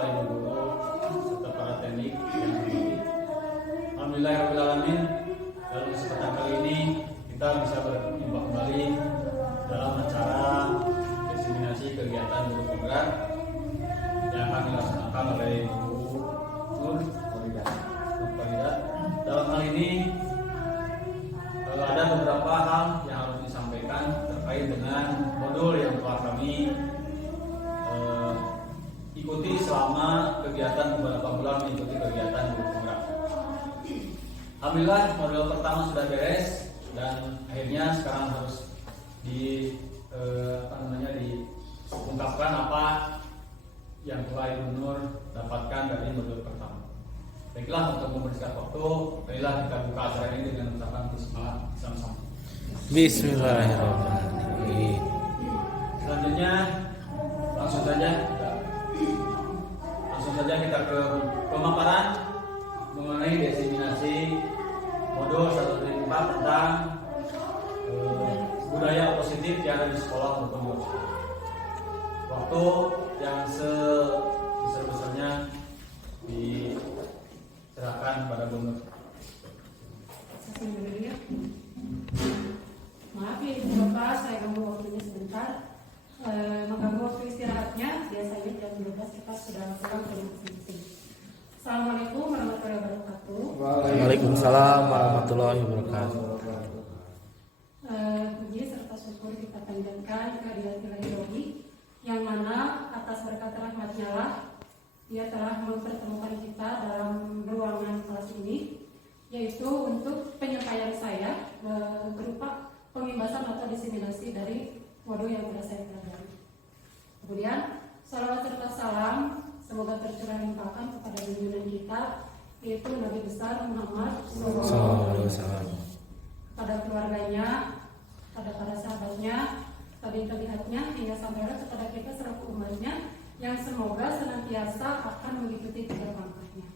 Bapak Ibu guru serta para teknik yang hadir. Alhamdulillahirobbilalamin, dalam kesempatan kali ini kita bisa berjumpa kembali dalam acara diseminasi kegiatan guru penggerak yang akan dilaksanakan oleh Bu Nur Farida. Dalam hal ini ada beberapa hal yang harus disampaikan terkait dengan modul yang telah kami ikuti selama kegiatan beberapa bulan mengikuti kegiatan guru penggerak. Alhamdulillah modul pertama sudah beres dan akhirnya sekarang harus diungkapkan apa yang telah Ibu Nur dapatkan dari modul pertama. Baiklah, untuk mempersingkat waktu, marilah kita buka acara ini dengan ucapan bismillah sama-sama. Bismillahirrahmanirrahim. Selanjutnya langsung saja kita ke pemaparan mengenai diseminasi modul 1-4 tentang budaya positif yang ada di sekolah maupun di luar. Waktu yang sebesar-besarnya diserahkan pada Bu Nur. Maaf ya Ibu Bapak, saya ganggu waktunya sebentar. Mengganggu waktu istirahatnya, biasanya jam 12 kita sudah pulang ke masing-masing. Assalamualaikum warahmatullahi wabarakatuh. Waalaikumsalam warahmatullahi wabarakatuh. Puji serta syukur kita panjatkan kehadirat Ilahi yang mana atas berkat rahmatnya lah Dia telah mempertemukan kita dalam ruangan kelas ini, yaitu untuk penyampaian saya berupa pembahasan atau diseminasi dari modul yang telah saya pelajari. Kemudian salawat serta salam semoga tercurah limpahkan kepada junjungan kita, yaitu Nabi besar Muhammad SAW, kepada keluarganya, pada para sahabatnya, tabi'atnya, hingga sampailah kepada kita selaku umatnya yang semoga senantiasa akan mengikuti tiga langkahnya.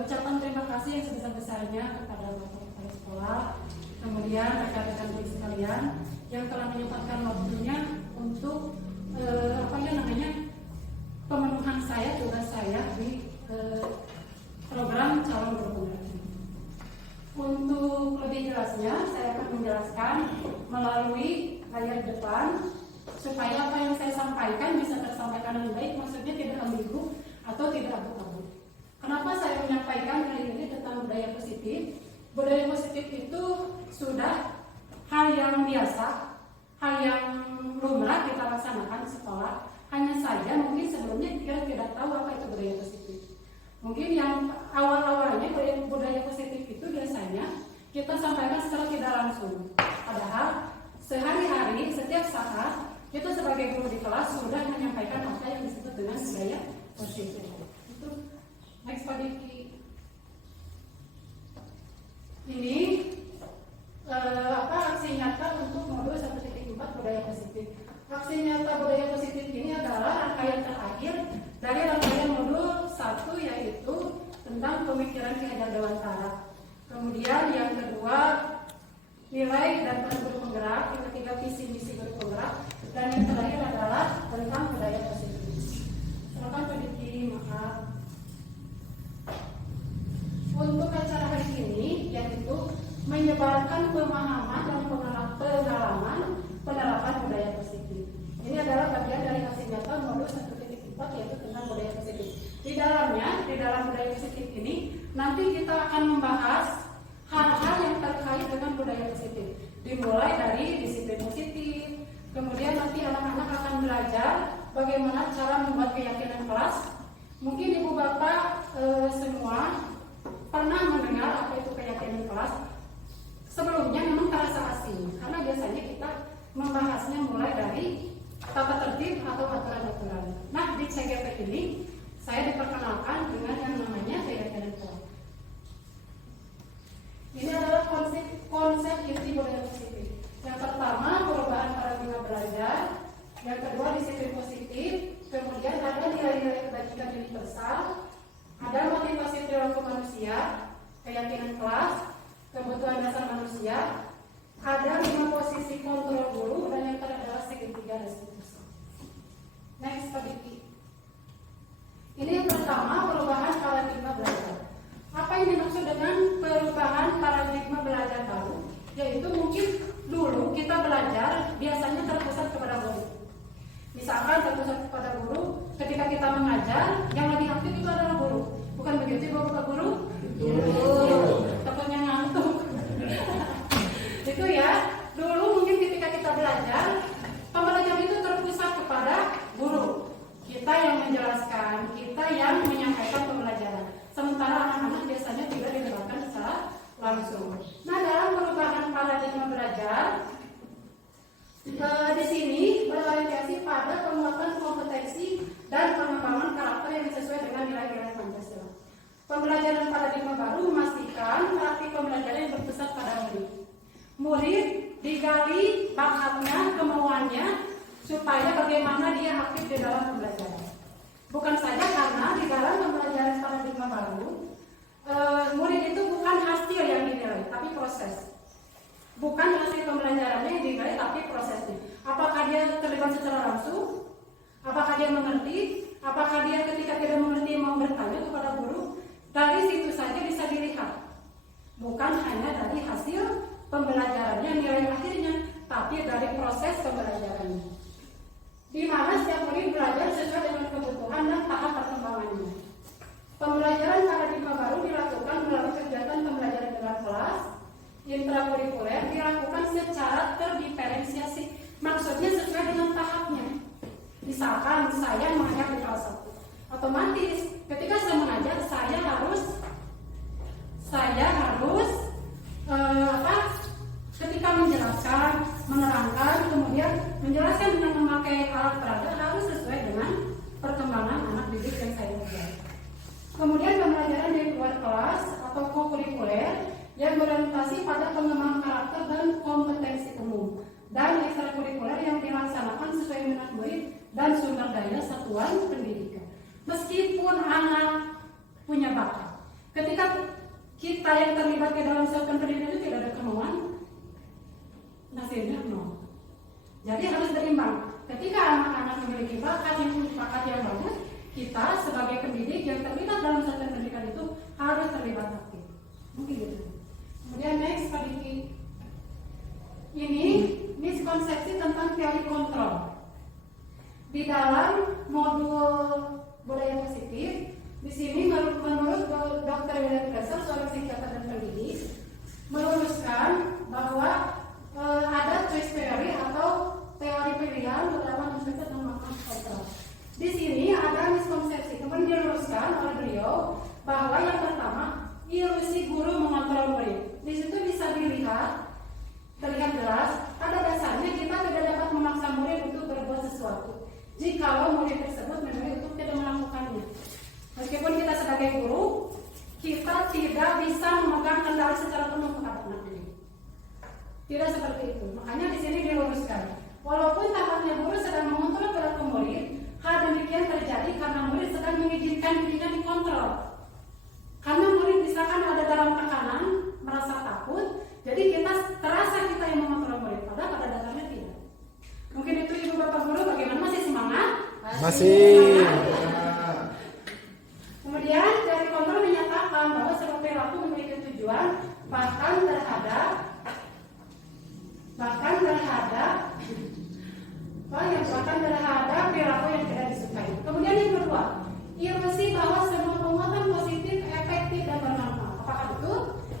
Ucapan terima kasih yang sebesar-besarnya kepada Bapak Kepala Sekolah, kemudian rekan-rekan guru sekalian yang telah menyempatkan waktunya untuk pemenuhan saya, tugas saya di program calon guru penggerak. Untuk lebih jelasnya, saya akan menjelaskan melalui layar depan supaya apa yang saya sampaikan bisa tersampaikan dengan baik, maksudnya tidak ambigu atau tidak abu-abu. Kenapa saya menyampaikan kali ini tentang budaya positif? Budaya positif itu sudah hal yang biasa, hal yang lumrah kita laksanakan di sekolah. Hanya saja mungkin sebelumnya kita tidak tahu apa itu budaya positif. Mungkin yang awal-awalnya budaya positif itu biasanya kita sampaikan secara tidak langsung. Padahal sehari-hari, setiap saat kita sebagai guru di kelas sudah menyampaikan apa yang disebut dengan budaya positif. Itu next Pak Diki. Ini aksi nyata untuk modul 1.4 budaya positif. Aksi nyata budaya positif ini adalah rangkaian terakhir dari rangkaian modul 1, yaitu tentang pemikiran kinerja dewantara. Kemudian yang kedua, nilai dan peran guru penggerak. Yang ketiga, visi misi guru penggerak. Dan yang terakhir adalah tentang budaya positif. Silakan Pak Diki, maaf. Untuk acara hari ini, yaitu menyebarkan pemahaman dan pengalaman penerapan budaya positif. Ini adalah bagian dari hasil nyata modul 1.4, yaitu tentang budaya positif. Di dalam budaya positif ini, nanti kita akan membahas hal-hal yang terkait dengan budaya positif. Dimulai dari disiplin positif, kemudian nanti anak-anak akan belajar bagaimana cara membuat keyakinan kelas. Mungkin Ibu Bapak semua pernah mendengar apa itu keyakinan kelas. Sebelumnya memang terasa asing, karena biasanya kita membahasnya mulai dari tata tertib atau aturan-aturan. Nah, di CGP ini saya diperkenalkan dengan yang namanya keyakinan kelas. Ini adalah konsep inti budaya positif. Yang pertama, perubahan paradigma belajar. Yang kedua, disiplin positif. Kemudian ada nilai-nilai kebajikan universal. Ada motivasi perilaku manusia, keyakinan kelas, kebutuhan dasar manusia. Ada 5 posisi kontrol guru, dan yang terakhir adalah segitiga restitusi. Next, Pak Diki. Misalkan terpusat kepada guru, ketika kita mengajar, yang lebih aktif itu adalah guru. Bukan begitu Bapak Guru? Takutnya ngantuk. Itu ya, dulu mungkin ketika kita belajar, pembelajaran itu terpusat kepada guru. Kita yang menjelaskan, kita yang menyampaikan pembelajaran. Sementara anak-anak biasanya tidak diterapkan secara langsung. Nah, dalam perubahan paradigma belajar, di sini berorientasi pada penguatan kompetensi dan pengembangan karakter yang sesuai dengan nilai-nilai Pancasila. Pembelajaran paradigma baru memastikan praktik pembelajaran yang berpusat pada murid. Murid digali bakatnya, kemauannya, supaya bagaimana dia aktif di dalam pembelajaran. Bukan saja karena di dalam pembelajaran paradigma baru, murid itu bukan hasil yang dinilai, tapi proses. Bukan hasil pembelajarannya yang dinilai, tapi prosesnya. Apakah dia terlibat secara langsung? Apakah dia mengerti? Apakah dia ketika tidak mengerti mau bertanya kepada guru? Dari situ saja bisa dilihat. Bukan hanya dari hasil pembelajarannya, nilai akhirnya, tapi dari proses pembelajarannya. Di mana setiap murid belajar sesuai dengan kebutuhan dan tahap perkembangannya. Pembelajaran paradigma baru dilakukan melalui kegiatan pembelajaran di dalam kelas, intrakurikuler dilakukan secara terdiferensiasi. Maksudnya sesuai dengan tahapnya. Misalkan saya mengajar di kelas 1, otomatis ketika saya mengajar saya harus ketika menjelaskan, menerangkan, kemudian menjelaskan dengan memakai alat peraga harus sesuai dengan perkembangan anak didik yang saya ajar. Kemudian pembelajaran di luar kelas atau kokurikuler yang berorientasi pada pengembangan karakter dan kompetensi umum, dan ekstrakurikuler yang dilaksanakan sesuai minat murid dan sumber daya satuan pendidikan. Meskipun anak punya bakat, ketika kita yang terlibat di dalam satuan pendidikan itu tidak ada kemauan, hasilnya nol. Jadi harus berimbang. Ketika anak-anak memiliki bakat yang bagus, kita sebagai pendidik yang terlibat dalam satuan pendidikan itu harus terlibat aktif. Mungkin gitu. Kemudian next Pak Diki. Ini miskonsepsi tentang teori kontrol. Di dalam modul budaya positif, di sini menurut Dr. William Glasser, seorang psikiater dan pendidik, meluruskan bahwa ada choice theory atau teori pilihan beberapa aspek dan makna kontrol. Di sini ada miskonsepsi, kemudian diluruskan oleh beliau bahwa yang pertama, ilusi guru mengontrol murid. Di situ bisa terlihat jelas, pada dasarnya kita tidak dapat memaksa murid untuk berbuat sesuatu jikalau murid tersebut memilih untuk tidak melakukannya. Meskipun kita sebagai guru, kita tidak bisa memegang kendali secara penuh kepada anak didik. Tidak seperti itu. Makanya di sini diluruskan. Walaupun tampaknya guru sedang mengontrol perilaku murid, hal demikian terjadi karena murid sedang mengizinkan dirinya dikontrol. Karena murid misalkan ada dalam tekanan, merasa takut, jadi kita terasa kita yang mengontrol murid, padahal pada dasarnya tidak. Mungkin itu Ibu Bapak Guru bagaimana, masih semangat? Masih. Kemudian dari kontrol menyatakan bahwa sebuah perilaku memiliki tujuan bahkan terhadap perilaku yang tidak disukai. Kemudian yang kedua, ilusi bahwa semua penguatan positif efektif dan bermanfaat. Apakah betul?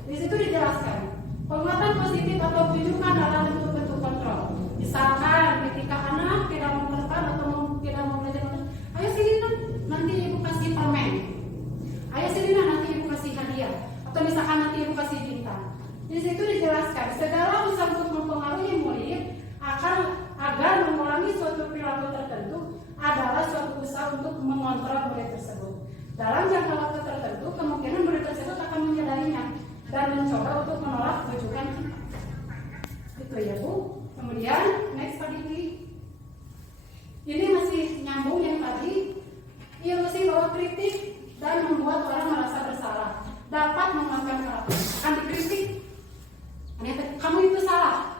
Di situ dijelaskan penguatan positif atau bujukan adalah bentuk-bentuk kontrol. Misalkan ketika anak tidak mau berdebat atau tidak mau belajar, ayo sini nanti ibu kasih permen, ayo sini nanti ibu kasih hadiah, atau misalkan nanti ibu kasih bintang. Di situ dijelaskan segala usaha untuk mempengaruhi murid agar mengulangi suatu perilaku tertentu adalah suatu usaha untuk mengontrol murid tersebut. Dalam jangka waktu tertentu, kemungkinan murid tersebut akan menyadarinya dan mencoba untuk menolak bujukan itu ya Bu. Kemudian next Pak Diki. Ini masih nyambung yang tadi, ilusi bahwa kritik dan membuat orang merasa bersalah dapat menguatkan karakter. Kan dikritik, kamu itu salah,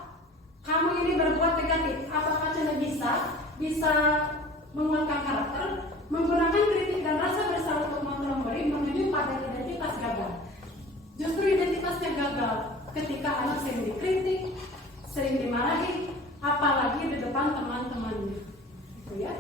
kamu ini berbuat negatif. Apakah Anda bisa menguatkan karakter? Menggunakan kritik dan rasa bersalah untuk mengontrol murid menuju pada identitas gagal. Justru identitasnya gagal ketika anak sering dikritik, sering dimarahi, apalagi di depan teman-temannya. Gitu ya.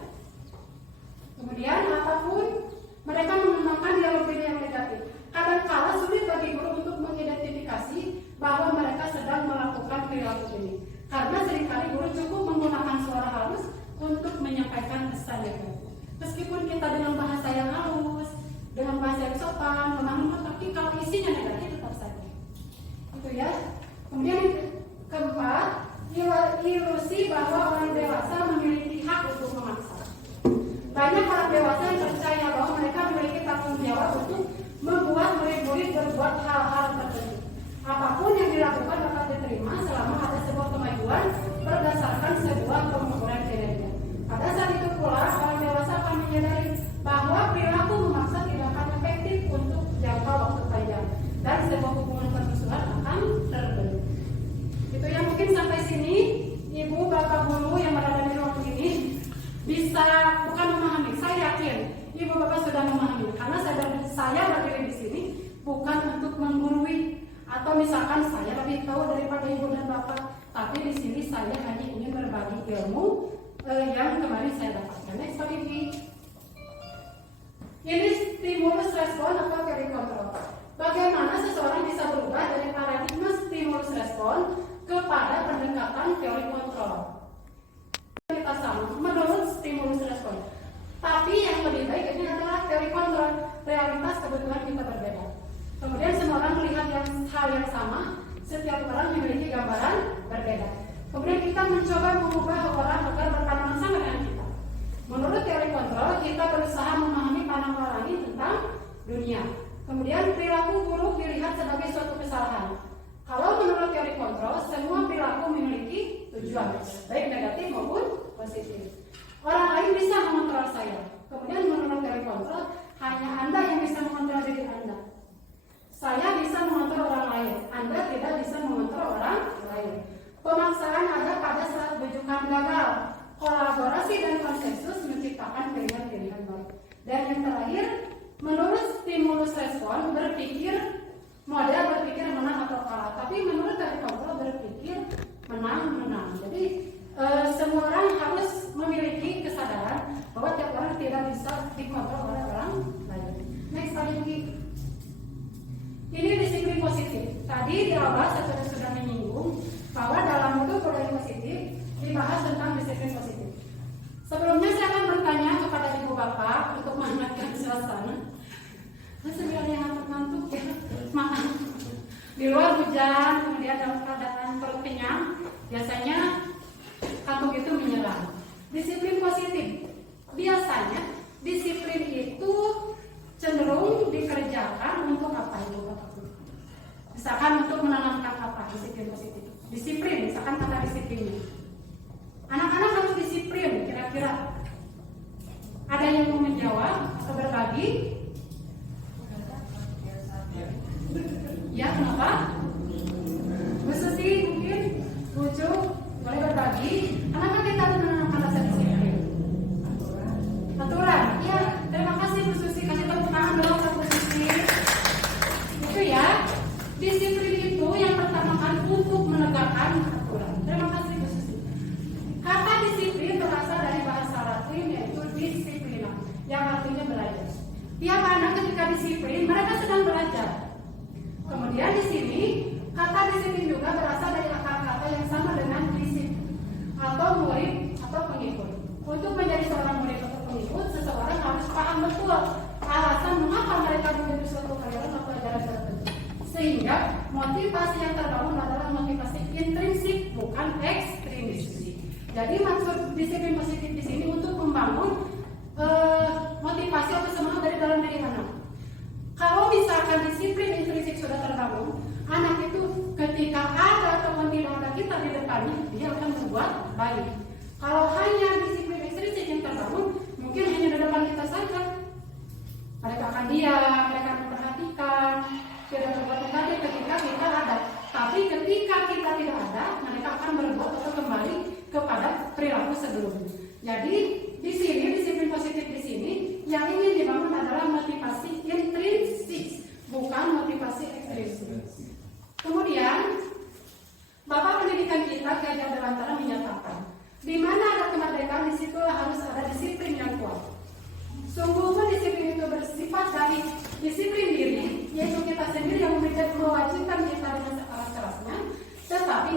kita dengan bahasa yang halus, dengan bahasa yang sopan, memahami, tapi kalau isinya negatif tetap saja. Itu ya. Kemudian keempat, ilusi bahwa orang dewasa memiliki hak untuk memaksa. Banyak orang dewasa yang percaya bahwa mereka memiliki tanggung jawab untuk membuat murid-murid berbuat hal-hal tertentu. Apapun yang dilakukan dapat diterima selama ada sebuah kemajuan berdasarkan sebuah pengukuran kinerja. Pada saat itu pula orang dewasa akan menyadari bahwa perilaku memaksa tidak akan efektif untuk jangka waktu panjang dan sebuah hubungan permusuhan akan terbentuk. Itu yang mungkin sampai sini ibu bapak guru yang berada di ruang ini bisa bukan memahami. Saya yakin ibu bapak sudah memahami karena saya berdiri di sini bukan untuk menggurui atau misalkan saya lebih tahu daripada ibu dan bapak, tapi di sini saya hanya ingin berbagi ilmu yang kemarin saya dapatkan. Next slide ini. Ini stimulus respon atau teori kontrol. Bagaimana seseorang bisa berubah dari paradigma stimulus respon kepada pendekatan teori kontrol. Kita sama menurut stimulus respon. Tapi yang lebih baik ini adalah teori kontrol. Realitas kebetulan kita berbeda. Kemudian semua orang melihat hal yang sama, setiap orang memiliki gambaran berbeda. Kemudian kita mencoba mengubah orang agar berpandangan sama dengan kita. Menurut teori kontrol, kita berusaha memahami pandangan orang lain tentang dunia. Kemudian perilaku buruk dilihat sebagai suatu kesalahan. Kalau menurut teori kontrol, semua perilaku memiliki tujuan, baik negatif maupun positif. Orang lain bisa mengontrol saya. Kemudian menurut teori kontrol, hanya Anda yang bisa mengontrol diri Anda. Saya bisa mengontrol orang lain, Anda tidak bisa mengontrol orang lain. Pemaksaan ada pada saat rujukan gagal. Kolaborasi dan konsensus menciptakan pilihan-pilihan baik. Dan yang terakhir, menurut stimulus respon, model berpikir menang atau kalah. Tapi menurut teori kontrol berpikir menang. Jadi semua orang harus memiliki kesadaran bahwa tiap orang tidak bisa dikontrol oleh orang lain. Next slide lagi. Ini disiplin positif. Tadi di awal saya sudah menyinggung bahwa dalam buku budaya positif dibahas tentang disiplin positif. Sebelumnya saya akan bertanya kepada ibu bapak untuk menghangatkan suasana. Sembilan yang ngantuk ya, maaf. Di luar hujan, kemudian dalam keadaan perut kenyang, biasanya kantuk itu menyerang. Disiplin positif. Biasanya disiplin itu cenderung dikerjakan untuk apa ibu bapak? Misalkan untuk menanamkan apa disiplin positif? Disiplin, misalkan kata disiplinnya. Anak-anak harus disiplin, kira-kira ada yang mau menjawab atau berbagi? Ya, kenapa? Bu Susi mungkin, Bu Cu, boleh berbagi? Kenapa kita harus menanamkan rasa disiplin? Aturan. Ya, terima kasih Bu Susi. Kasih tepuk tangan dulu untuk Bu Susi. Itu ya. Disiplin itu yang pertama kali untuk menegakkan aturan. Terima kasih Bu Susi. Kata disiplin berasal dari bahasa Latin yaitu disciplina, yang artinya belajar. Tiap anak ketika disiplin, mereka sedang belajar. Kemudian di sini kata disiplin juga berasal dari akar kata yang sama dengan disiplin atau murid atau pengikut. Untuk menjadi seorang murid atau pengikut, seseorang harus paham betul alasan mengapa mereka mengikuti suatu aliran atau ajaran tertentu. Sehingga motivasi yang terbangun adalah motivasi intrinsik, bukan ekstrinsik. Jadi maksud disiplin positif di sini untuk membangun motivasi atau semangat dari dalam diri anak. Kalau misalkan disiplin intrinsik sudah terbangun, anak itu ketika ada ataupun tidak ada kita di depannya, dia akan berbuat baik. Kalau hanya disiplin ekstrinsik yang terbangun, mungkin hanya di depan kita saja. Mereka akan diam, mereka akan memperhatikan, tidak berbuat negatif ketika kita ada. Tapi ketika kita tidak ada, mereka akan berbuat atau kembali kepada perilaku sebelumnya. Jadi di sini disiplin positif di sini yang ingin dibangun adalah motivasi intrinsik, bukan motivasi ekstrinsik. Kemudian Bapak Pendidikan kita Ki Hajar Dewantara menyatakan, di mana ada kemerdekaan disitulah harus ada disiplin yang kuat. Sungguh disiplin itu bersifat dari disiplin diri, yaitu kita sendiri yang mewajibkan kita dengan sekeras-kerasnya, tetapi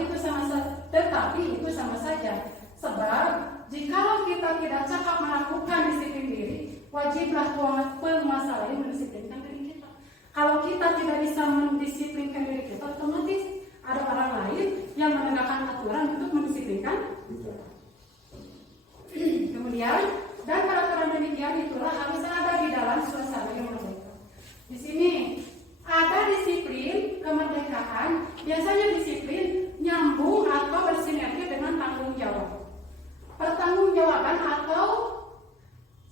itu sama saja. Sebab jikalau kita tidak cakap melakukan disiplin diri, wajiblah penguasa lain mendisiplinkan diri kita. Kalau kita tidak bisa mendisiplinkan diri kita, otomatis ada orang lain yang menegakkan aturan untuk mendisiplinkan kita. Kemudian, dan peraturan demikian itulah harus ada di dalam suasana yang merdeka. Di sini ada disiplin kemerdekaan, biasanya disiplin nyambung atau bersinergi dengan tanggung jawab. Pertanggungjawaban atau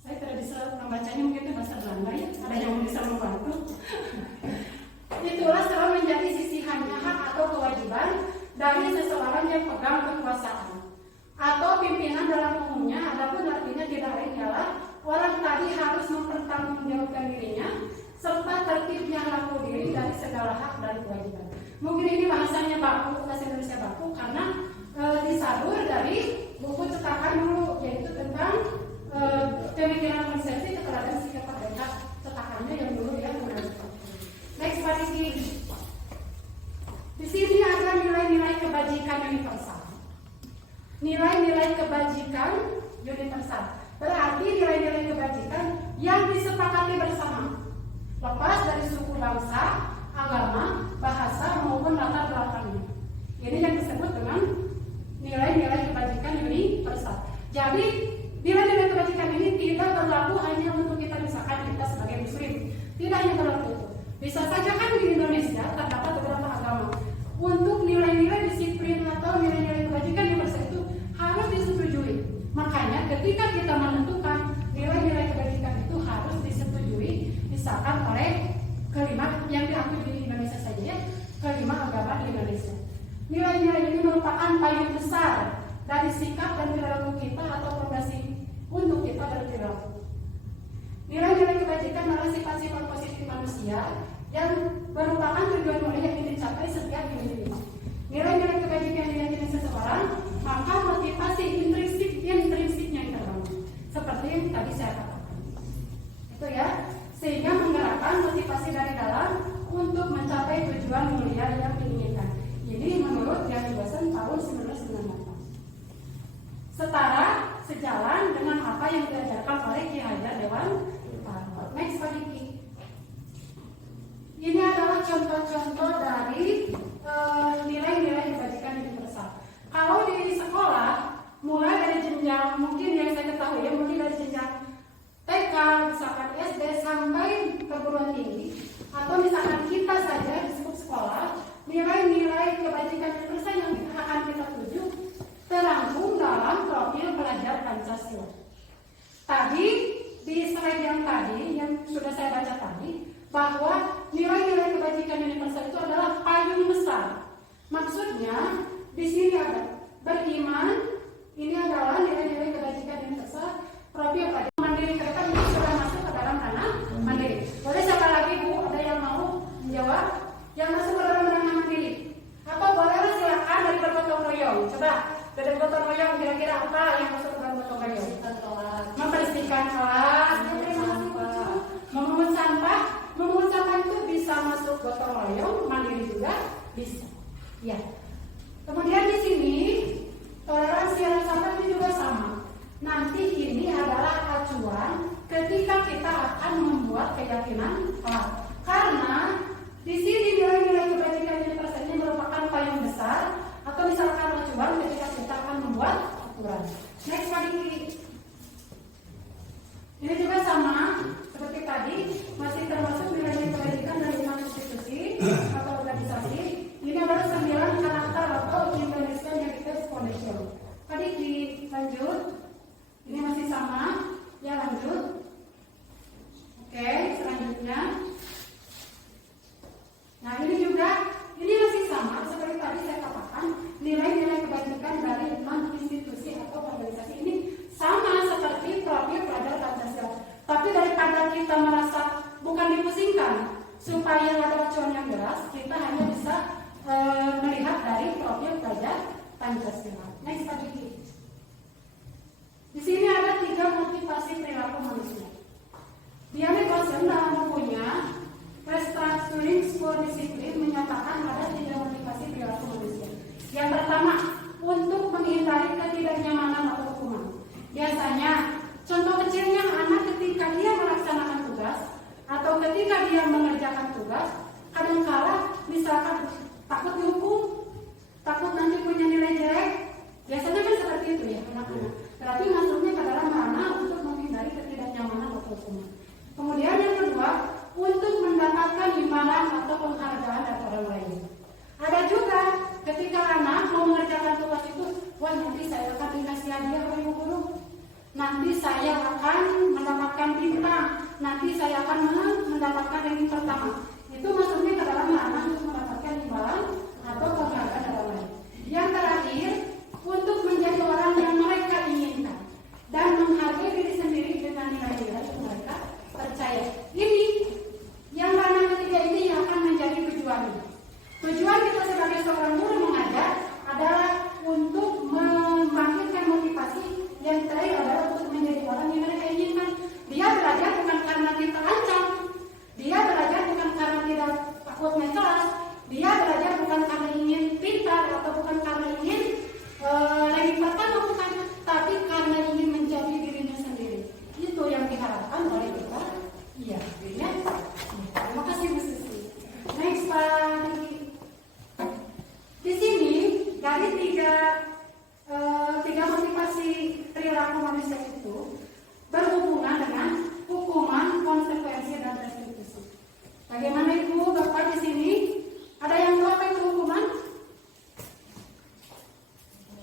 saya tidak bisa membacanya, mungkin itu bahasa Belanda ya, ada yang bisa membantu. Itulah selalu menjadi sisihannya hak atau kewajiban dari seseorang yang pegang kekuasaan atau pimpinan dalam umumnya. Adapun artinya tidak lain ialah orang tadi harus mempertanggungjawabkan dirinya serta tertibnya laku diri dari segala hak dan kewajiban. Mungkin ini bahasanya baku, bahasa Indonesia baku karena disadur dari buku cetakan dulu, yaitu tentang pemikiran konsepsi keteladanan sikap merdeka, cetakannya yang dulu ya. Next Pak di sini ada nilai-nilai kebajikan universal. Nilai-nilai kebajikan universal berarti nilai-nilai kebajikan yang disepakati bersama, lepas dari suku, bangsa, agama, bahasa maupun latar belakangnya. Ini yang disebut dengan nilai-nilai kebajikan universal. Jadi nilai-nilai kebajikan ini tidak berlaku hanya untuk kita, misalkan kita sebagai muslim, tidak hanya berlaku itu. Bisa saja kan di Indonesia terdapat beberapa agama. Untuk nilai-nilai disiplin atau nilai-nilai kebajikan universal itu harus disetujui. Makanya ketika kita menentukan nilai-nilai kebajikan itu harus disetujui, misalkan oleh kelima yang diakui di Indonesia saja ya, kelima agama di Indonesia. Nilai-nilai ini merupakan payung besar dari sikap dan perilaku kita atau fondasi untuk kita berperilaku. Nilai-nilai kebajikan adalah sifat-sifat positif manusia yang merupakan tujuan mulia yang ingin dicapai setiap individu. Nilai-nilai kebajikan yang diyakini seseorang, maka motivasi intrinsiknya yang terbangun. Seperti yang tadi saya katakan. Itu ya, sehingga menggerakkan motivasi dari dalam untuk mencapai tujuan mulia yang diinginkan. Ini menurut Jan Gosen tahun 1998. Setara, sejalan dengan apa yang diajarkan oleh Ki Hajar Dewan. Next Pak Diki. Ini adalah contoh-contoh dari nilai-nilai kebajikan universal. Kalau di sekolah, mulai dari jenjang mungkin yang saya ketahui ya, mungkin dari jenjang TK, misalkan SD sampai perguruan tinggi, atau misalkan kita saja disebut sekolah, nilai-nilai kebajikan universal yang akan kita tuju terangkum dalam profil pelajar Pancasila. Tadi di slide yang tadi yang sudah saya baca tadi, bahwa nilai-nilai kebajikan universal itu adalah payung besar. Maksudnya di sini ada beriman, ini adalah nilai-nilai kebajikan universal. Profil pelajar mandiri kita ini sudah masuk ke dalam ranah mandiri. Boleh siapa lagi Bu? Ada yang mau menjawab? Yang masuk ke dalam ranah mandiri? Atau bolehlah silakan dari bergotong royong. Coba dari bergotong royong kira-kira apa yang masuk ke dalam bergotong royong? Membersihkan kelas, memungut sampah. Memungut sampah itu bisa masuk gotong royong, mandiri juga bisa. Ya. Kemudian di sini toleransi rasa sampah ini juga sama. Nanti ini adalah acuan ketika kita akan membuat keyakinan kelak. Karena di sini nilai-nilai kebajikan universal ini merupakan payung besar atau misalkan acuan ketika kita akan membuat aturan. Next Pak Diki. Ini juga sama seperti tadi, masih termasuk nilai-nilai kebajikan dari institusi atau organisasi. Ini adalah 9 karakter atau Indonesian Heritage Foundation. Tadi dilanjut, ini masih sama, ya lanjut. Oke, selanjutnya. Nah ini juga, ini masih sama seperti tadi saya katakan, nilai-nilai kebajikan dari 6 institusi atau organisasi ini sama seperti profil pelajar Pancasila. Tapi daripada kita merasa bukan dipusingkan, supaya ada acuan yang jelas, kita hanya bisa melihat dari profil pelajar Pancasila. Next Pak Diki. Di sini ada 3 motivasi perilaku manusia. Diane Gosen dalam bukunya Restructuring School Discipline menyatakan ada 3 motivasi perilaku manusia. Yang pertama, untuk menghindari ketidaknyamanan atau hukuman. Biasanya, contoh kecilnya anak ketika dia saya akan mendapatkan ranking pertama. Itu maksudnya ke dalam ranah untuk mendapatkan imbalan atau penghargaan dalam lain. Yang terakhir, untuk menjadi orang yang mereka inginkan dan menghargai diri sendiri dengan nilai-nilai yang mereka percaya. Ini yang ranah ketiga ini yang akan menjadi tujuannya. Tujuan kita sebagai seorang guru mengajar adalah untuk membangkitkan motivasi yang terakhir adalah untuk menjadi orang yang mereka inginkan. Dia belajar bukan karena kita ancam, dia belajar bukan karena tidak takut naik kelas, dia belajar bukan karena ingin pintar atau bukan karena ingin ranking pertama, bukan, tapi karena ingin menjadi dirinya sendiri. Itu yang diharapkan oleh kita. Iya, ya. Terima kasih Bu Susi. Next Pak. Di sini dari tiga motivasi perilaku manusia itu berhubungan dengan hukuman, konsekuensi, dan restitusi. Bagaimana Ibu Bapak di sini? Ada yang tahu apa itu hukuman?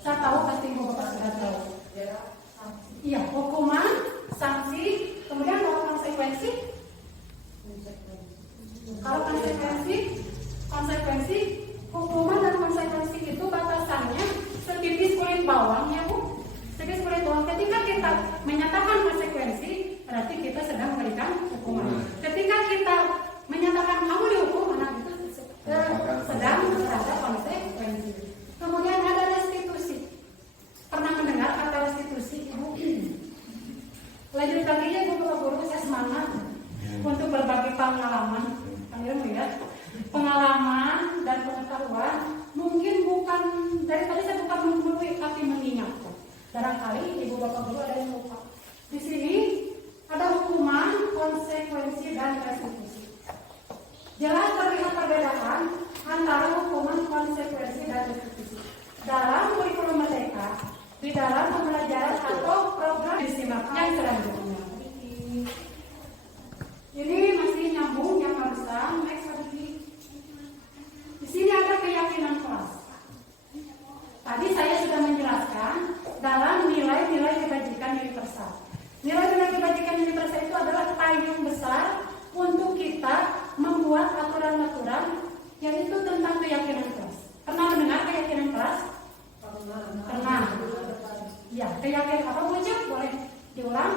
Saya tahu pasti Ibu Bapak sudah tahu. Iya, hukuman, sanksi, kemudian kalau konsekuensi. Kalau konsekuensi, hukuman dan konsekuensi itu batasannya setipis kulit bawang ya Bu. Setipis kulit bawang. Ketika kita menyatakan konsekuensi, berarti kita sedang memberikan hukuman. Ketika kita menyatakan kamu dihukum, anak itu sedang ada konsekuensi. Kemudian ada restitusi. Pernah mendengar kata restitusi Ibu? Lanjut lagi ya Bu Guru, saya semangat untuk berbagi pengalaman. Kalian melihat pengalaman dan pengetahuan mungkin bukan dari tadi saya bukan menggurui tapi mengingatkan. Barangkali Ibu Bapak Guru ada yang lupa. Di sini ada hukuman, konsekuensi, dan restitusi. Jelas terlihat perbedaan antara hukuman, konsekuensi, dan restitusi dalam kurikulum Merdeka, di dalam pembelajaran atau program disimak yang selanjutnya. Ini masih nyambung yang barusan. Next lagi. Di sini ada keyakinan kelas. Tadi saya sudah menjelaskan dalam nilai-nilai kebajikan universal. Nilai-nilai kebajikan universal itu adalah payung besar untuk kita membuat aturan-aturan yaitu tentang keyakinan kelas. Pernah mendengar keyakinan kelas? Pernah. Ya, keyakinan apa Bu Cik? Boleh diulang?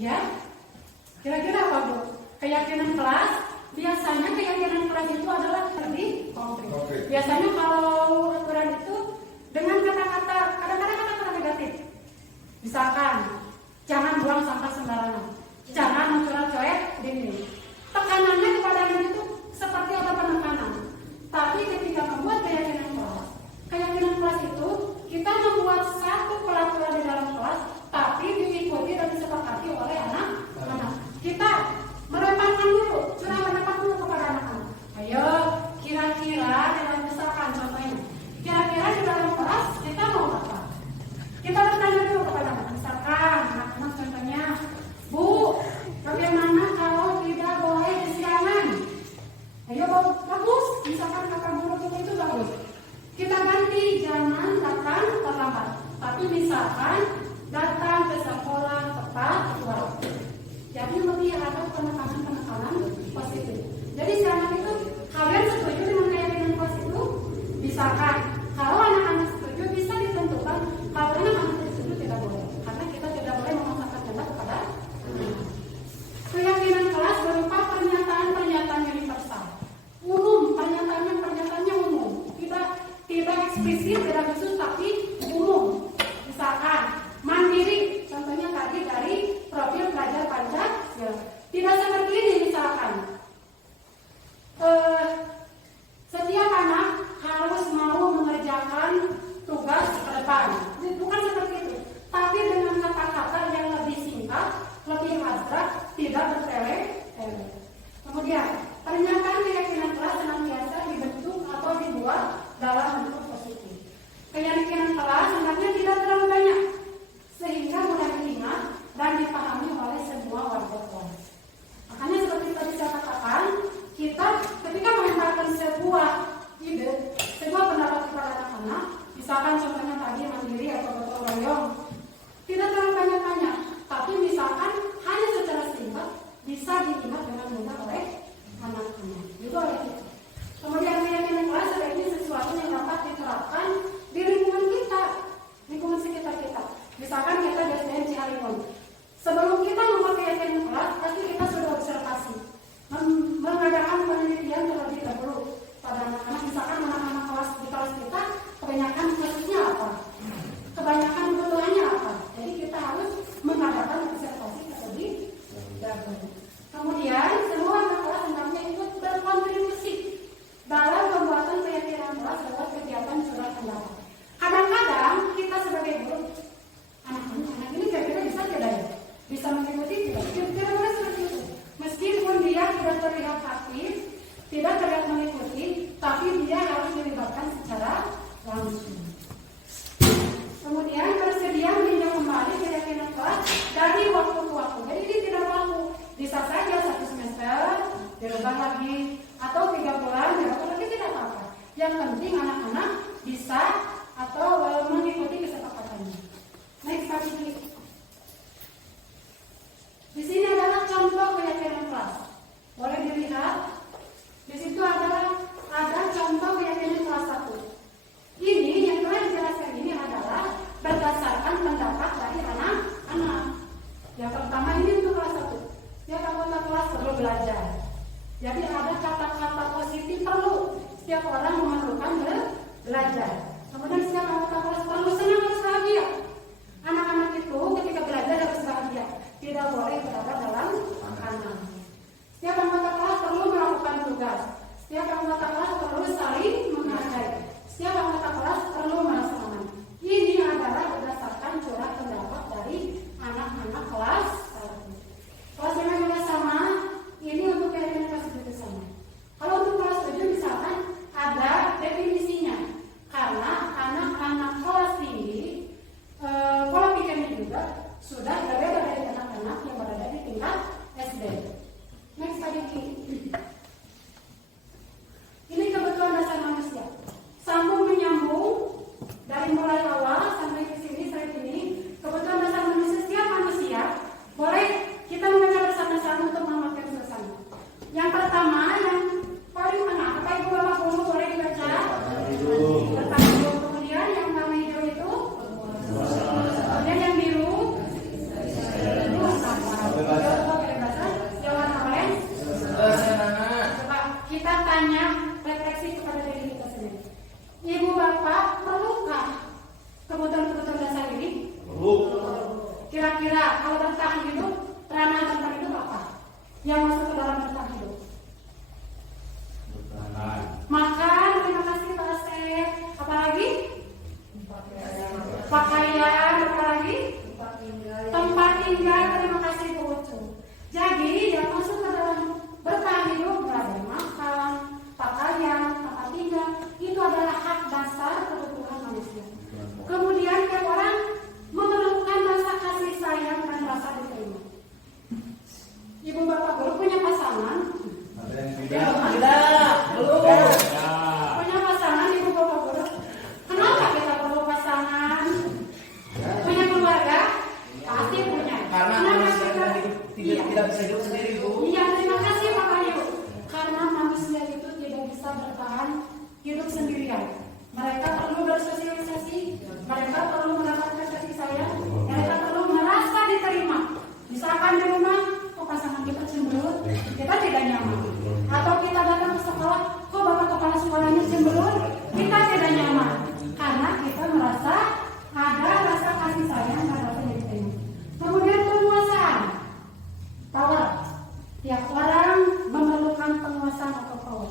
Ya, kira-kira apa Bu? Keyakinan kelas, biasanya keyakinan kelas itu adalah lebih konkret. Biasanya kalau aturan itu dengan kata-kata, kadang-kadang kata-kata negatif. Misalkan, jangan buang sampah sembarangan, jangan mencoret-coret dinding. Tekanannya kepada anak itu seperti ada penekanan. Tapi ketika membuat keyakinan kelas itu kita membuat satu peraturan di dalam kelas, tapi diikuti dan disepakati oleh anak-anak. Kita melemparkan dulu, curah pendapat dulu kepada anak-anak. Ayo, kira-kira dalam misalkan contohnya, kira-kira di dalam kelas kita mau apa? Kita bertanya dulu kepada anak. Misalkan anak-anak contohnya, Bu, bagaimana kalau tidak boleh kesiangan? Ayo, bagus. Misalkan kata guru kita itu bagus. Kita ganti, jangan datang terlambat. Tapi misalkan Misalkan kita di SDN Cihaliwung, sebelum kita membuat keyakinan kelas, pasti kita sudah observasi, mengadakan penelitian terlebih dahulu pada anak-anak. Misalkan anak-anak kelas di kelas kita, kebanyakan kasusnya apa, kebanyakan kebutuhannya apa. Jadi kita harus mengadakan observasi terlebih dahulu. Kemudian semua anak kelas hendaknya ikut berkontribusi dalam pembuatan keyakinan kelas lewat kegiatan surat pendapat. Kadang-kadang kita sebagai guru, anak ini kira-kira bisa tidak ya? Bisa mengikuti tidak? Kira-kira boleh seperti itu. Meskipun dia tidak terlihat aktif, tidak terlihat mengikuti, tapi dia harus dilibatkan secara langsung. Kemudian bersedia meninjau kembali keyakinan kelas dari waktu ke waktu. Jadi ini tidak waktu, bisa saja 1 semester dirubah lagi, atau 3 bulan dirubah lagi, tidak apa-apa. Yang penting anak-anak bisa atau mengikuti kesepakatannya. Next lagi. Di sini adalah contoh keyakinan kelas. Boleh dilihat. Di situ ada contoh keyakinan kelas 1. Ini yang telah dijelaskan ini adalah berdasarkan pendapat dari anak-anak. Yang pertama ini untuk kelas 1. Setiap anggota kelas perlu belajar. Jadi ada kata-kata positif perlu. Setiap orang memerlukan belajar. Kemudian setiap anggota kelas perlu senang, harus bahagia. Anak-anak itu ketika belajar harus bahagia. Tidak boleh berada dalam tekanan. Setiap anggota kelas perlu melakukan tugas. Setiap anggota kelas perlu saling menghargai. Setiap anggota kelas perlu merasa aman. Ini adalah berdasarkan curhat pendapat dari anak-anak kelas 1. Kelas 5 juga sama. Ini untuk keyakinan kelas 7 sama. Kalau untuk kelas 7 misalkan ada definisinya. Karena anak-anak kelas tinggi pola pikirnya juga sudah berbeda dari anak-anak yang berada di tingkat SD. Next lagi. Ini kebutuhan dasar manusia. Sambung menyambung dari mulai awal sampai ke sini slide ini. Kebutuhan dasar manusia, setiap manusia boleh kita membaca bersama-sama untuk menguatkan suasana. Yang pertama, yang paling tengah, Bapak Ibu Bapak Guru boleh dibaca. Bertanggung. Kemudian yang warna hijau itu, kemudian yang biru, yang warna orange. Coba kita tanya refleksi kepada diri kita sendiri. Ibu Bapak perlukah kebutuhan-kebutuhan dasar ini? Kira-kira kalau bertahan hidup, ranah bertahan hidup apa? Yang masuk ke dalam bertahan hidup? Makan, terima kasih Pak Asep. Apalagi? Pakaian, apalagi? Tempat tinggal, terima kasih Bu Ucu. Jadi yang masuk ke dalam bertahan hidup berada makan, pakaian, tempat tinggal, itu adalah hak dasar kebutuhan manusia. Kemudian tiap orang memerlukan rasa kasih sayang dan rasa diterima. Ibu Bapak Guru punya pasangan? Punya pasangan Ibu Bapak Guru? Kenapa kita perlu pasangan? Punya keluarga? Pasti punya. Karena manusia tidak bisa hidup sendiri, Bu. Iya, terima kasih Pak Ayu. Karena manusia itu tidak bisa bertahan hidup sendirian. Mereka perlu bersosialisasi, mereka perlu mendapatkan kasih sayang, mereka perlu merasa diterima. Misalkan di rumah, kok pasangan kita cemberut, kita tidak nyaman. Atau kita datang ke sekolah, kok bapak kepala sekolahnya cemberut, kita tidak nyaman. Karena kita merasa ada rasa kasih sayang dan rasa diterima. Kemudian penguasaan, power. Tiap orang memerlukan penguasaan atau power.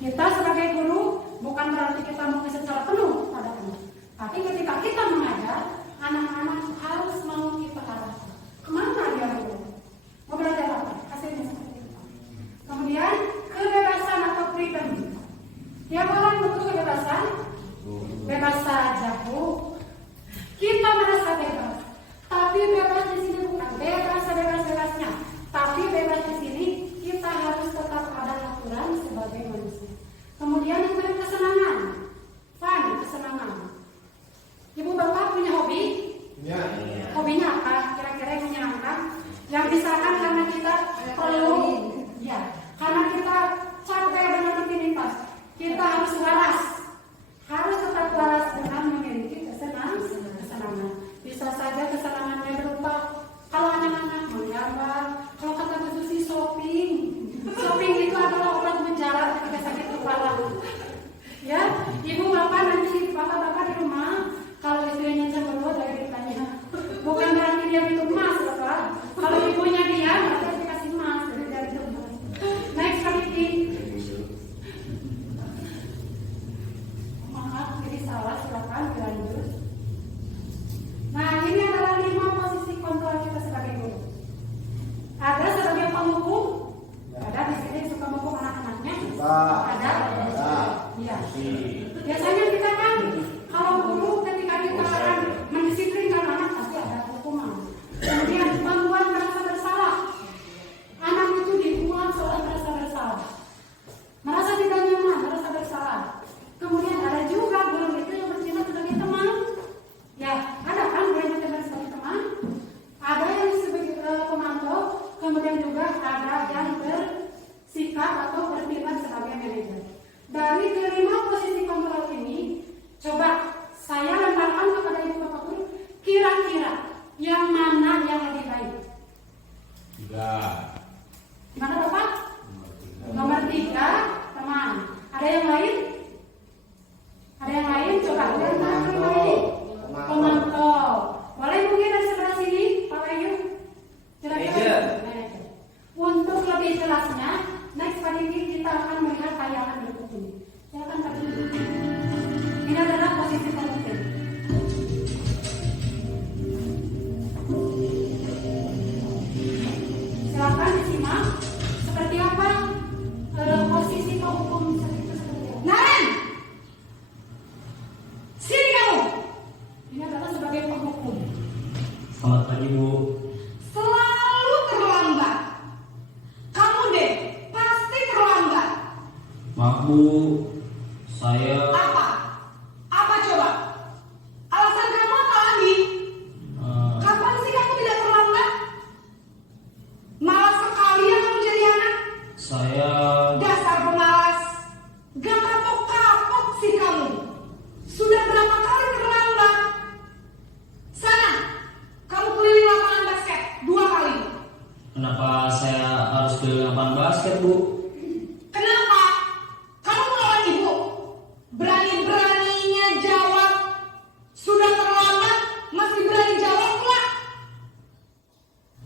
Kita sebagai guru bukan berarti kita mau secara penuh pada anak. Tapi ketika kita mengajar, anak-anak harus mau kita arahkan. Kemana dia mau? Mau belajar apa? Hasilnya seperti itu. Kemudian kebebasan atau freedom. Tiap orang butuh kebebasan. Bebas saja, Bu. Kita merasa bebas. Tapi bebas di sini bukan bebas sebebas-bebasnya. Tapi bebas di sini kita harus tetap ada aturan sebagai manusia. Kemudian yang kedua kesenangan, fun, kesenangan. Ibu Bapak punya hobi? Ya. Hobinya apa? Kira-kira yang menyenangkan? Yang misalkan karena kita perlu, ya, karena kita capek dengan rutinitas, kita harus waras, harus tetap waras dengan memiliki kesenangan. Bisa saja Selamat pagi, Bu. Selalu terlambat. Kamu deh, pasti terlambat. Maaf, Bu. Saya Apa? Apa coba? Alasan kamu apa lagi? Kapan sih kamu tidak terlambat? Malas sekali ya kamu jadi anak. saya Dasar pemalas. Gak kapok-kapok sih kamu. Sudah berapa kali terlambat? Sana, kamu keliling lapangan basket 2 kali. kenapa saya harus ke lapangan basket, Bu? Kenapa? Kamu melawan ibu? Berani-beraninya jawab. Sudah terlambat, masih berani jawab pula.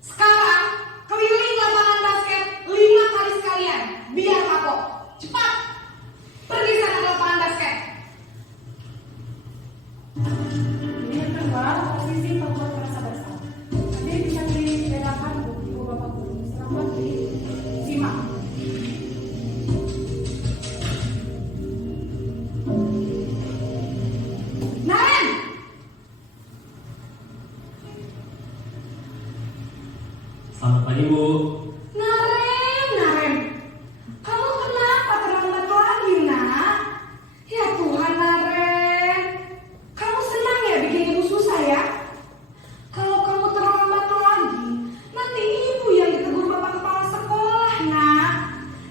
Sekarang, keliling lapangan basket 5 kali sekalian. Biar kapok. Cepat. Pergi sana ke lapangan basket. Ini yang kedua, posisi pembuat rasa bersalah. Nanti bisa dibedakan ibu bapak guru. Silahkan disimak. Naren! Selamat pagi, Bu. Naren. Kamu kenapa terlambat lagi, nak? Ya Tuhan, Naren. Kamu senang ya bikin ibu susah ya? Kalau kamu terlambat lagi, nanti ibu yang ditegur bapak kepala sekolah, nak.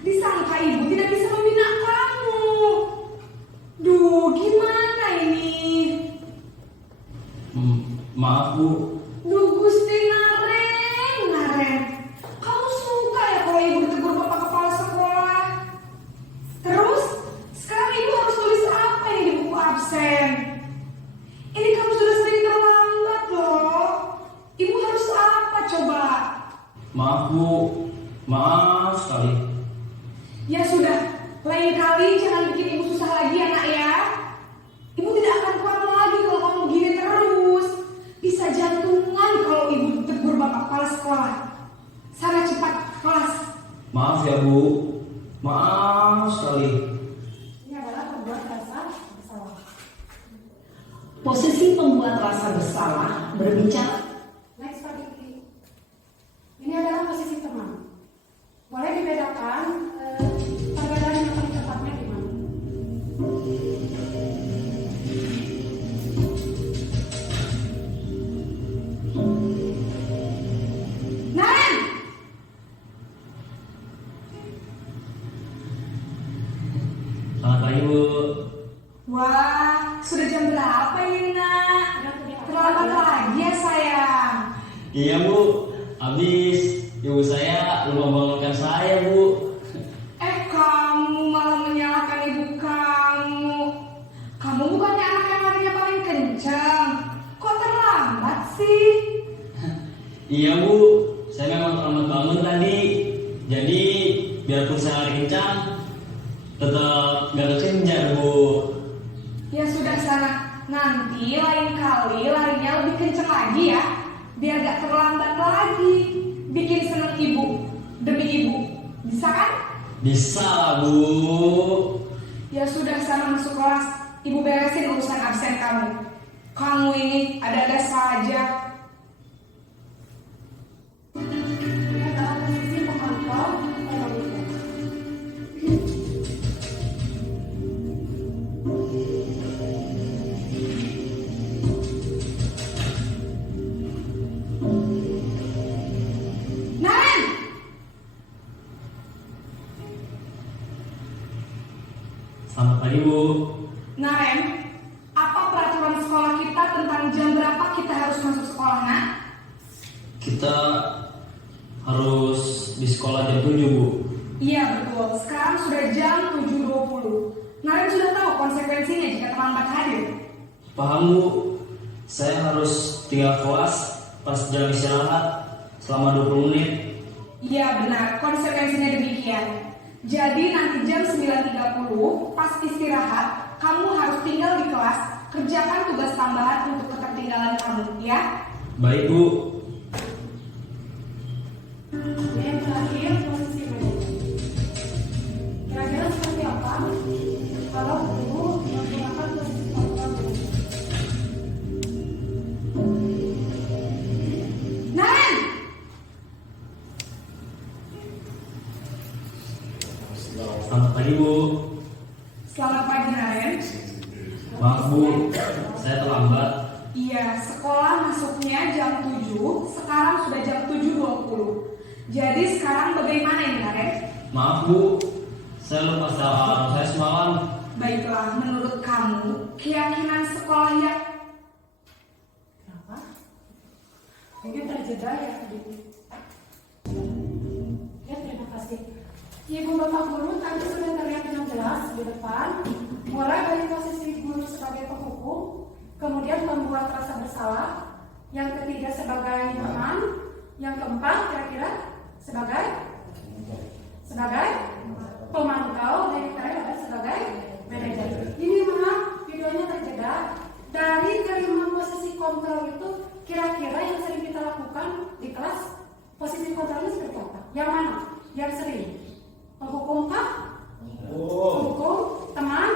Disangka ibu tidak bisa membina kamu. Duh, gimana ini? Maaf, Bu. Duh, Gusti Naren. Kamu suka ya kalau ibu ditegur bapak kepala sekolah? Terus, sekarang ibu harus tulis apa yang di buku absen? Ini kamu sudah sering terlambat loh. Ibu harus apa coba? Maaf, Bu. Maaf sekali. Ya sudah, lain kali jangan bikin ibu susah lagi ya nak ya. Ibu tidak akan kuat lagi kalau kamu begini terus. Bisa jantungan kalau ibu ditegur bapak kepala sekolah. Sana cepat ke kelas. Maaf ya, Bu. Maaf sekali. Ini adalah pembuat rasa bersalah. Posisi pembuat rasa bersalah berbicara. Next Pak Diki. Ini adalah posisi teman. Boleh dibedakan perbedaan yang paling tepatnya di mana? Naren! Selamat pagi, Bu. Wah, sudah jam berapa ini nak? Terlambat lagi ya sayang. Iya, Bu. Habis ibu saya lupa bangunkan saya, Bu. Kamu malah menyalahkan ibu kamu. Kamu bukannya anak yang larinya paling kencang. Kok terlambat sih? Iya, Bu. Saya memang terlambat bangun tadi. Jadi biarpun saya lari kencang, tetap gak kekejar, Bu. Ya sudah sana. Nanti lain kali larinya lebih kencang lagi ya. Biar gak terlambat lagi. Bikin seneng ibu. Demi ibu. Bisa kan? Bisa lah, Bu. Ya sudah sana masuk kelas. Ibu beresin urusan absen kamu. Kamu ini ada-ada saja. Ini adalah posisi pemantau ekonomi. Naren! Selamat pagi, Bu. Naren, apa peraturan sekolah kita tentang jam berapa kita harus masuk sekolah, nak? Kita harus di sekolah jam 7, Bu. Iya betul, sekarang sudah jam 7.20. Naren sudah tahu konsekuensinya jika terlambat hadir. Paham, Bu. Saya harus tinggal kelas pas jam istirahat selama 20 menit. Iya benar, konsekuensinya demikian. Jadi nanti jam 9.30 pas istirahat, kamu harus tinggal di kelas, kerjakan tugas tambahan untuk ketertinggalan kamu, ya? Baik, Bu. Ini yang terakhir posisi manajer. Kira-kira seperti apa kalau guru menggunakan posisi kontrol manajer? pagi, Bu. Selamat pagi, Naren. Maaf, Bu. Saya terlambat. Iya, sekolah masuknya jam 7, sekarang sudah jam 7.20. Jadi sekarang bagaimana ini, Naren? Maaf, Bu. Saya lupa alarm saya semalam. Baiklah, menurut kamu, keyakinan sekolah yang... Kenapa? Mungkin terjeda ya tadi. Ya, terima kasih. Ibu Bapak Guru tadi sudah terlihat dengan jelas di depan, mulai dari posisi guru sebagai penghukum, kemudian membuat rasa bersalah, yang ketiga sebagai teman, yang keempat kira-kira sebagai pemantau, dan yang terakhir adalah sebagai manajer. Ini maaf videonya terjeda. Dari kelima posisi kontrol itu, kira-kira yang sering kita lakukan di kelas, posisi kontrolnya seperti apa? Yang mana? Yang sering? Penghukum kah? Penghukum? Teman?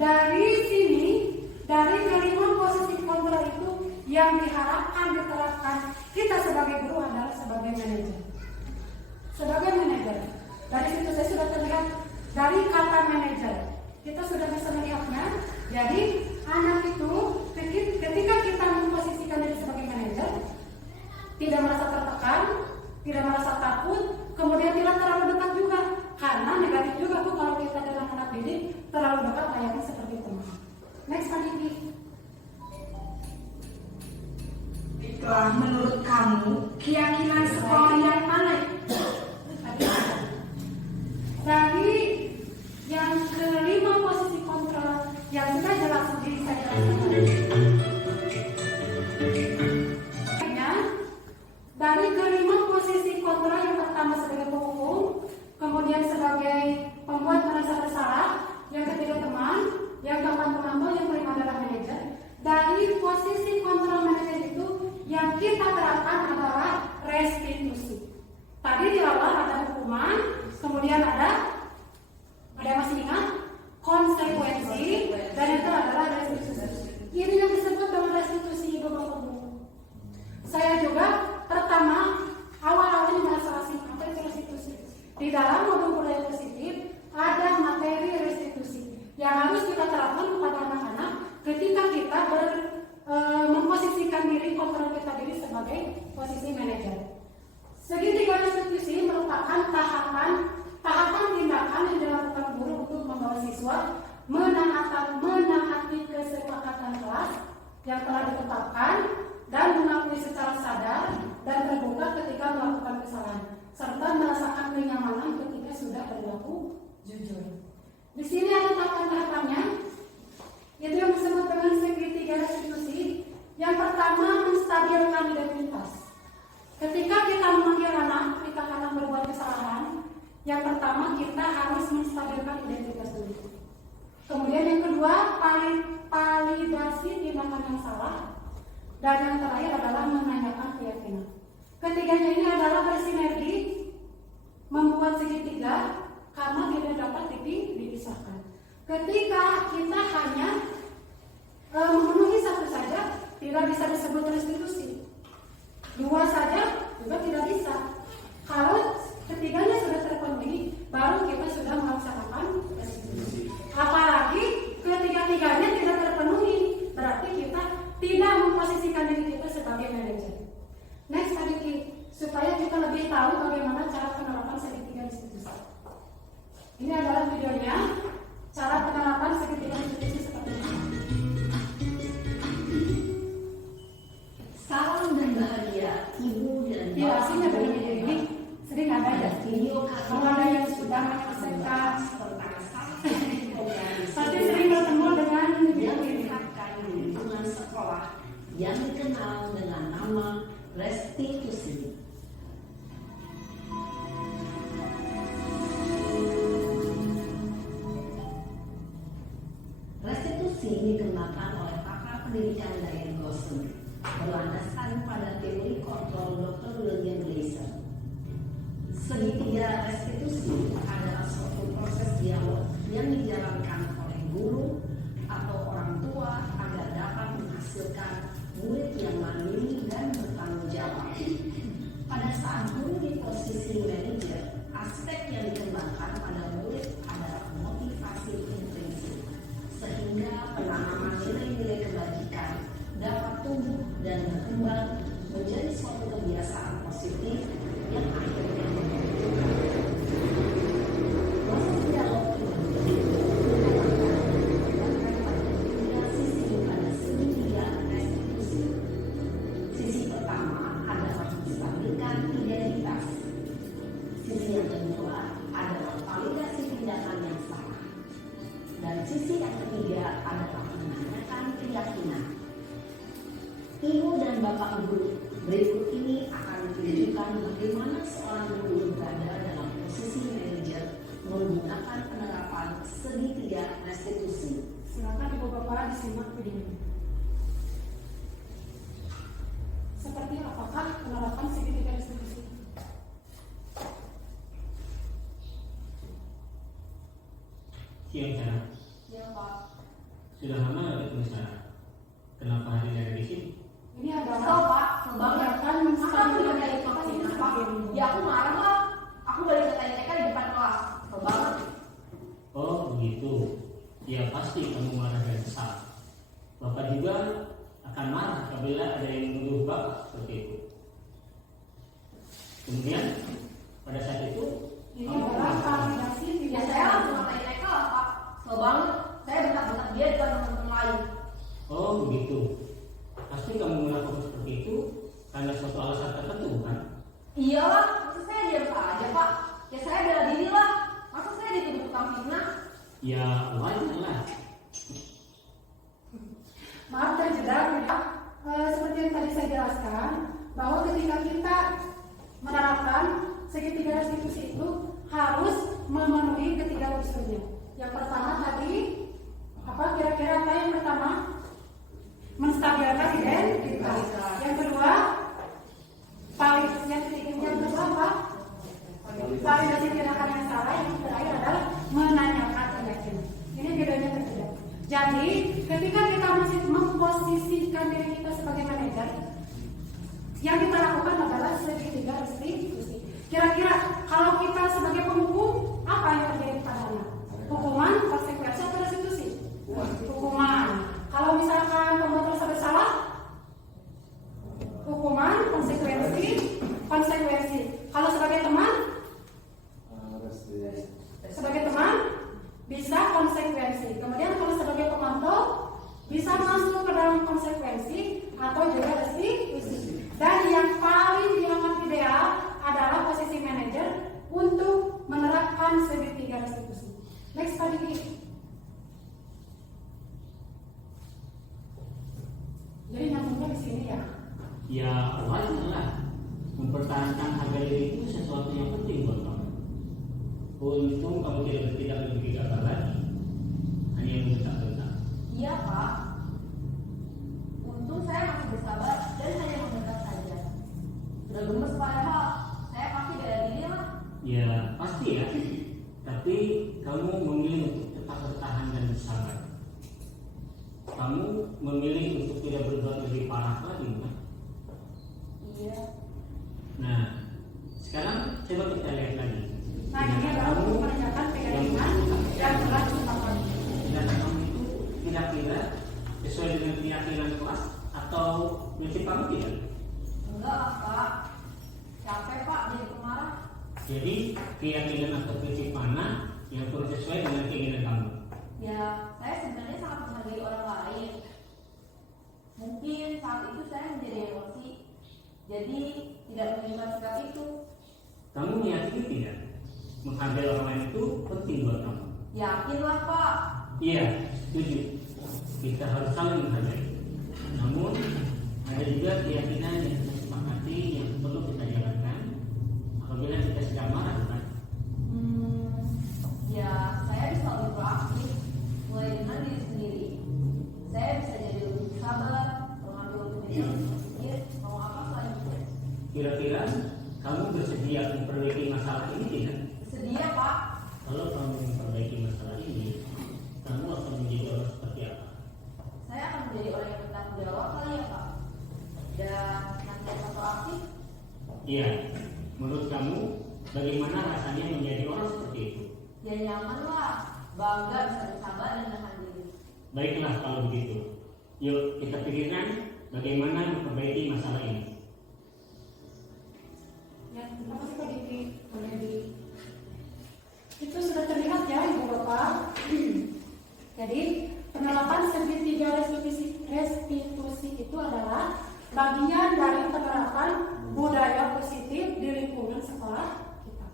Dari sini, dari kelima posisi kontrol itu, yang diharapkan diterapkan kita sebagai guru adalah sebagai manajer. Sebagai manajer. Dari situ saya sudah terlihat dari kata manajer. Kita sudah bisa melihatnya. Jadi anak itu ketika kita memposisikan diri sebagai manajer, tidak merasa tertekan, tidak merasa takut, kemudian tidak terlalu dekat juga. Karena negatif juga tuh kalau kita dengan anak didik terlalu dekat layaknya seperti teman. Next, Pak Diki. Baiklah, menurut kamu, keyakinan sekolah yang mana? Dari yang kelima posisi kontrol yang sudah jelas di saya dari kelima posisi kontrol, yang pertama sebagai penghukum, kemudian sebagai pembuat merasa bersalah, yang ketiga teman, yang keempat pemantau, yang kelima adalah manajer. Dari posisi kontrol manajer itu yang kita terapkan adalah restitusi. Tadi di awal ada hukuman, kemudian ada masih ingat konsekuensi, dan itu adalah restitusi. Ini yang disebut dengan restitusi, Ibu Bapak Guru. Saya juga pertama awal-awalnya merasa asing apa itu restitusi. Di dalam modul budaya positif ada materi restitusi yang harus kita terapkan kepada anak-anak ketika kita memposisikan diri, kontrol kita diri sebagai posisi manajer. Segitiga restitusi merupakan tahapan tindakan yang dilakukan guru untuk membawa siswa menaati kesepakatan kelas yang telah ditetapkan dan mengakui secara sadar dan terbuka ketika melakukan kesalahan, serta merasakan kenyamanan ketika sudah berlaku jujur. Di sini ada tahapan-tahapannya, itu yang disebut dengan segitiga restitusi. Yang pertama, menstabilkan identitas. Ketika kita memanggil anak, ketika anak berbuat kesalahan, yang pertama kita harus menstabilkan identitas dulu. Kemudian yang kedua, validasi tindakan yang salah. Dan yang terakhir adalah menanyakan keyakinan. Ketiganya ini adalah bersinergi, membuat segitiga karena tidak dapat dipisahkan. Ketika kita hanya memenuhi satu saja, tidak bisa disebut restitusi. Dua saja juga tidak bisa. Kalau ketiganya sudah terpenuhi, baru kita sudah melaksanakan restitusi. Apalagi ketiga-tiganya tidak terpenuhi, berarti kita tidak memposisikan diri kita sebagai manajer. Next, Pak Diki, supaya kita lebih tahu bagaimana cara penerapan segitiga restitusi. Ini adalah videonya, cara penerapan segitiga restitusi seperti ini. Salam dan bahagia Ibu dan Di aslinya dari video ini sering ada ya. video Kalau ada yang sudah menyelesaikan, tentang pasti sering bertemu dengan yang diterapkan di lingkungan sekolah yang dikenal dengan nama restitusi. Restitusi dikembangkan oleh pakar pendidikan Diane Gosling berlandaskan pada teori kontrol Dr. William Gleiser. Segitiga restitusi adalah suatu proses dialog yang dijalankan oleh guru atau orang tua agar dapat menghasilkan murid yang mandiri dan bertanggung jawab. Pada saat guru di posisi manajer, aspek yang dikembangkan pada murid ketiga adalah menanyakan keyakinan. Ibu dan bapak guru, berikut ini akan tunjukkan bagaimana seorang guru berada dalam posisi manajer menggunakan penerapan segitiga restitusi. Silakan ibu bapak disimak videonya. Seperti apakah penerapan segitiga restitusi? Siang sana. Ya Pak. Sudah lama nggak ketemu sana? Kenapa hari ini ada di sini? Ini adalah Kesel Pak, kegiatan masa aku udah menstabilkan dari kelas ini Pak? ekonomi. Ya aku marah lah. Aku balik ke TK di depan kelas. Kesel banget. Oh begitu. Ya pasti kamu marah dan kesal. Bapak juga akan marah apabila ada yang menuduh bapak seperti itu. Kemudian pada saat itu Ini kamu adalah merasa- validasi Ya saya langsung ngatain TK lah Pak. Kesel banget. Saya bentak-bentak dia depan teman-teman lain. Oh begitu. Pasti kamu melakukan seperti itu karena suatu alasan tertentu kan? Iyalah, masa saya diam saja Pak? Ya saya bela diri lah. Masa saya dituduh tukang fitnah? Ya wajar lah. Maaf dan jeda, seperti yang tadi saya jelaskan, bahwa ketika kita menerapkan segitiga restitusi itu harus memenuhi ketiga unsurnya. Yang pertama tadi, apa kira-kira apa yang pertama? Menstabilkan identitas. Yang kedua, yang kedua apa? Validasi tindakan yang salah. Yang terakhir adalah menanyakan keyakinan. Ini bedanya berbeda. Jadi, ketika kita masih memposisikan diri kita sebagai manajer, yang kita lakukan adalah segitiga restitusi. Kira-kira kalau kita sebagai penghukum, apa yang terjadi pada anak? Hukuman, konsekuensi atau restitusi? Hukuman. Kalau misalkan pembuat tersebut salah, hukuman, konsekuensi. Kalau sebagai teman, bisa konsekuensi. Kemudian kalau sebagai pemantau bisa masuk ke dalam konsekuensi atau juga restitusi. Dan yang paling dianggap ideal adalah posisi manajer untuk menerapkan segitiga restitusi. Next Pak Diki. Jadi nyambungnya di sini ya. Ya wajar lah. Mempertahankan harga diri itu sesuatu yang penting buat kamu. Untung kamu tidak lebih gagal lagi. Hanya membentak-bentak. Iya Pak. Untung saya masih bersabar dan hanya mendekat saja. Sudah gemes padahal saya pasti bela diri lah. Ya pasti ya. Tapi kamu memilih untuk tetap bertahan dan bersabar. Kamu memilih untuk tidak berbuat lebih parah lagi, kan? Iya. Nah, sekarang coba kita lihat lagi. Nah ini adalah untuk menanyakan keyakinan yang telah ditetapkan. Tindakan kamu itu kira-kira sesuai dengan keyakinan kelas atau prinsip kamu tidak? Enggak lah Pak. Capek Pak jadi pemarah. Jadi keyakinan atau prinsip mana yang kurang sesuai dengan keinginan kamu? Ya saya sebenarnya sangat menghargai orang lain. Mungkin saat itu saya menjadi emosi. Jadi tidak menerima sikap itu. Kamu meyakini tidak? Menghargai orang lain itu penting buat kamu. Yakinlah Pak. Iya, setuju. Kita harus saling menghargai. Namun ada juga keyakinan yang kita sepakati yang perlu kita jalankan apabila kita sedang marah, kan? Ya saya bisa lebih proaktif. Mulai dengan diri sendiri. Saya bisa jadi lebih sabar, mengambil keputusan lebih sedikit, mau apa selanjutnya. Kira-kira kamu bersedia memperbaiki masalah ini tidak? Sedia Pak. Kalau kamu memperbaiki masalah ini, kamu akan menjadi orang seperti apa? Saya akan menjadi orang yang bertanggung jawab kali ya Pak. Dan nanti akan proaktif. Iya, menurut kamu bagaimana rasanya menjadi orang seperti itu? Ya nyaman lah. Bangga bisa bersabar dan menahan diri. Baiklah kalau begitu. Yuk kita pikirkan bagaimana memperbaiki masalah ini. Ya, terima kasih Pak Diki. Itu sudah terlihat ya Ibu Bapak. Jadi penerapan segitiga restitusi itu adalah bagian dari penerapan budaya positif di lingkungan sekolah kita.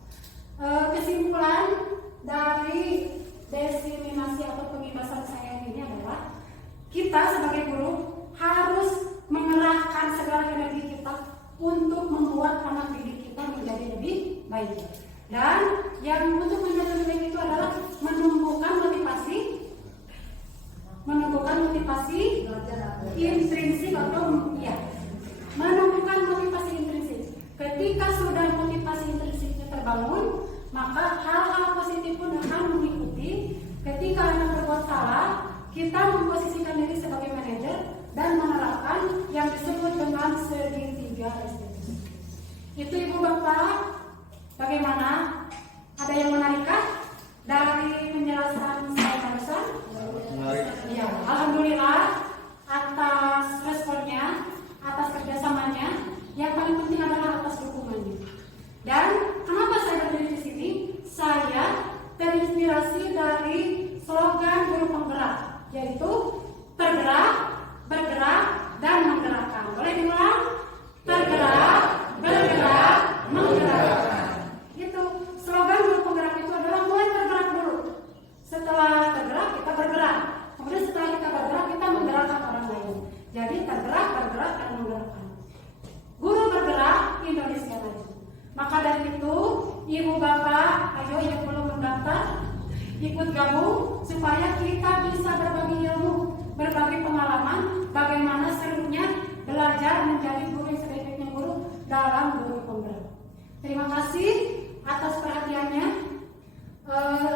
Kesimpulan dari diseminasi atau pembebasan saya ini untuk membuat anak didik kita menjadi lebih baik. Dan yang untuk menjadi lebih baik itu adalah menumbuhkan motivasi intrinsik atau menumbuhkan motivasi intrinsik. Ketika sudah motivasi intrinsiknya terbangun, maka hal-hal positif pun akan mengikuti. Ketika anak berbuat salah, kita memposisikan diri sebagai manajer dan menerapkan yang disebut dengan segitiga restitusi. Itu Ibu Bapak, bagaimana? Ada yang menarikkah dari penjelasan saya barusan? Menarik. Ya, alhamdulillah atas responnya, atas kerjasamanya. Yang paling penting adalah atas dukungannya. Dan kenapa saya berdiri di sini? Saya terinspirasi dari slogan Guru Penggerak, yaitu tergerak, bergerak, dan menggerakkan. Boleh diulang? Tergerak, bergerak, menggerakkan. Itu slogan Guru Penggerak itu adalah mulai tergerak dulu. Setelah tergerak kita bergerak. Kemudian setelah kita bergerak kita menggerakkan orang lain. Jadi tergerak, bergerak, dan menggerakkan. Guru bergerak, Indonesia maju. Maka dari itu, Ibu Bapak, ayo yang belum mendaftar, ikut gabung supaya kita bisa berbagi ilmu, berbagi pengalaman, bagaimana serunya belajar menjadi guru yang sebaik-baiknya guru dalam Guru Penggerak. Terima kasih atas perhatiannya,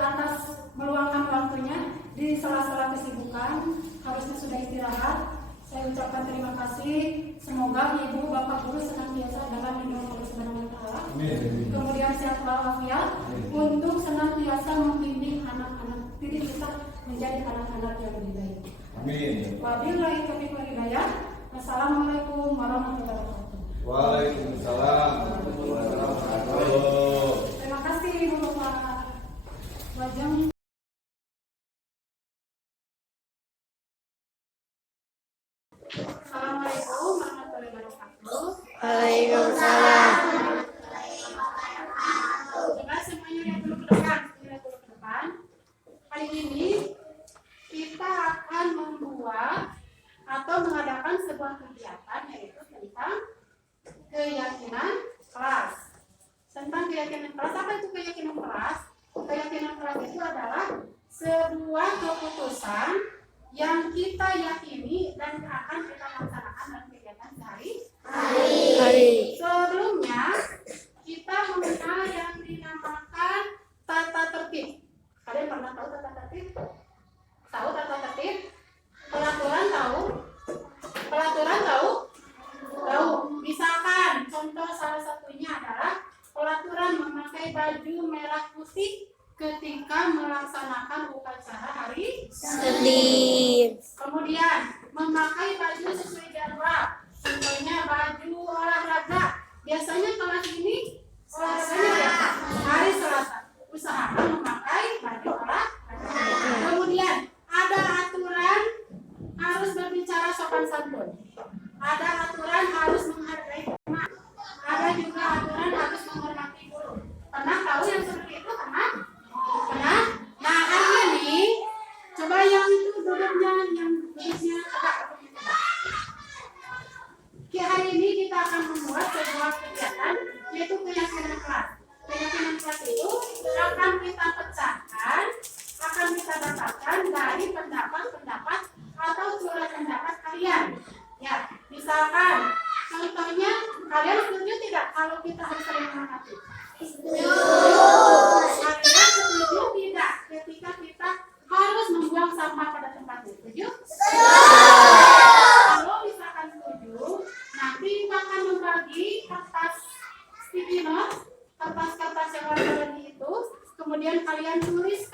atas meluangkan waktunya di sela-sela kesibukan, harusnya sudah istirahat. Saya ucapkan terima kasih. Semoga Ibu Bapak Guru senantiasa dalam lindungan Allah Subhanahu wa Ta'ala. Kemudian sehat walafiat untuk senantiasa membimbing anak-anak didik kita menjadi anak-anak yang lebih baik. Amin. Wabillahi taufiq wal hidayah. Wassalamualaikum warahmatullahi wabarakatuh. Waalaikumsalam warahmatullahi wabarakatuh. Terima kasih Ibu Bapak. Wajah. Assalamualaikum warahmatullahi wabarakatuh. Waalaikumsalam. Coba semuanya lihat dulu ke depan. Lihat dulu ke depan. Kali ini kita akan membuat atau mengadakan sebuah kegiatan, yaitu tentang keyakinan kelas. Tentang keyakinan kelas, apa itu keyakinan kelas? Keyakinan kelas itu adalah sebuah keputusan yang kita yakini dan akan kita laksanakan dalam kegiatan sehari-hari. Sebelumnya kita mengenal yang dinamakan tata tertib. Kalian pernah tahu tata tertib? Tahu tata tertib? Pelaturan tahu? Pelaturan tahu? Tahu. Misalkan contoh salah satunya adalah pelaturan memakai baju merah putih ketika melaksanakan upacara hari Senin. Kemudian memakai baju sesuai jadwal. Contohnya baju olahraga. Biasanya kelas ini olahraganya ya hari Selasa. Usahakan memakai baju olahraga. Kemudian ada aturan harus berbicara sopan santun. Ada aturan harus menghargai teman. Ada juga aturan harus menghormati guru. Pernah tahu yang seperti itu? Pernah? Nah hari ini coba yang itu duduknya tegak. Hari ini kita akan membuat sebuah kegiatan, yaitu keyakinan kelas. Keyakinan kelas itu akan kita pecahkan, akan kita dapatkan dari pendapat-pendapat atau surat pendapat kalian. Ya, misalkan contohnya kalian setuju tidak kalau kita harus saling menghormati? Setuju. Kalian setuju tidak ketika kita harus membuang sampah pada tempatnya? Setuju? Kalau misalkan setuju, nanti kita akan membagi kertas sticky note, kertas-kertas yang warna-warni itu, kemudian kalian tulis